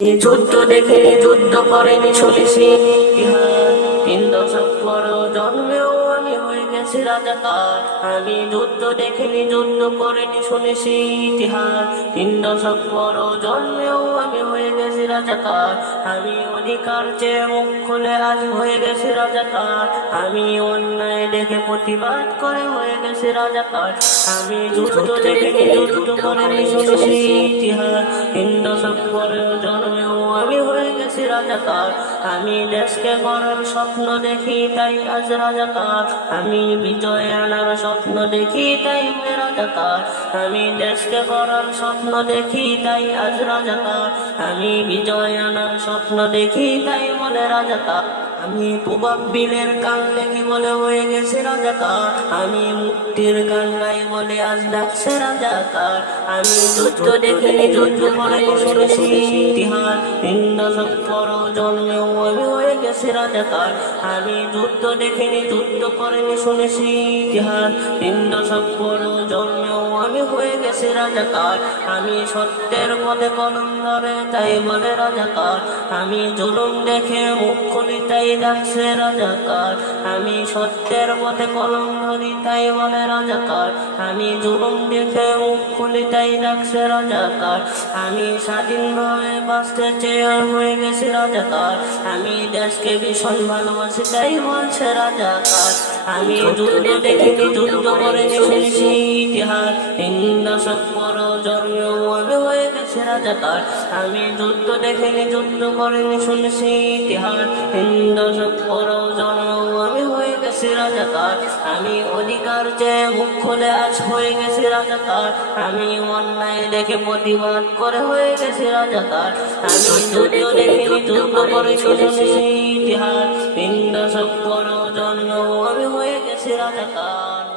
যুদ্ধ দেখে যুদ্ধ করেনি চলেছি তিন গেছি রাজাকার। আমি যুদ্ধ দেখিনি যুদ্ধ করেনি শুনেছি ইতিহাস। তিন দশক পর জন্মেও আমি হয়ে গেছি রাজাকার। আমি অধিকার চেয়ে মুখ খুলে আজ হয়ে গেছি রাজাকার। আমি অন্যায় দেখে প্রতিবাদ করে হয়ে গেছি রাজাকার। আমি যুদ্ধ দেখিনি যুদ্ধ করেনি শুনেছি ইতিহাস। তিন দশক পরে জন্মেও আমি হয়ে গেছি রাজাকার। আমি দেশকে গড়ার স্বপ্ন দেখি, তাই আজ রাজাকার। আমি বিজয় আনার স্বপ্ন দেখি, তাই রাজাকার। আমি দেশকে গড়ার স্বপ্ন দেখি, তাই আজ রাজাকার। আমি বিজয় আনার স্বপ্ন দেখি, তাই মনে রাজাকার। আমি প্রভাব বিলের গান লেগে বলে, হয়ে গেছে রাজাকার। আমি মুক্তির গান গাই বলে, আজ ডাকছে রাজাকার। আমি যুদ্ধ দেখিনি, যুদ্ধ করে শুনেছি ইতিহাস। তিন দশক পর জন্মেও আমি হয়ে গেছি রাজাকার। আমি যুদ্ধ দেখিনি, যুদ্ধ করেনি শুনেছি ইতিহাস। দশক পর হয়ে গেছি রাজাকার। আমি সত্যের পথে কলম ধরে, তাই বলে রাজাকার। আমি জুলুম দেখে মুখ খুলি, তাই ডাকছে রাজাকার। আমি সত্যের পথে কলম ধরি, তাই বলে রাজাকার। আমি জুলুম দেখে মুখ খুলি, তাই ডাকছে রাজাকার। আমি স্বাধীনভাবে বাঁচতে চেয়ে হয়ে গেছি রাজাকার। আমি দেশকে ভীষণ ভালোবাসি, তাই বলছে রাজাকার। আমি যুদ্ধ দেখিনি যুদ্ধ করে শুনেছি ইতিহাস দশক পর জন্মেও আমি হয়ে গেছি রাজাকার আমি যুদ্ধ দেখিনি যুদ্ধ করেনি শুনেছি ইতিহাস। তিন দশক পর জন্মেও আমি হয়ে গেছি রাজাকার আমি অধিকার চেয়ে মুখ খুলে আজ হয়ে গেছি রাজাকার আমি অন্যায় দেখে প্রতিবাদ করে হয়ে গেছি রাজাকার আমি যুদ্ধ দেখিনি যুদ্ধ করে শুনেছি ইতিহাস। তিন দশক পর জন্মেও আমি হয়ে গেছি রাজাকার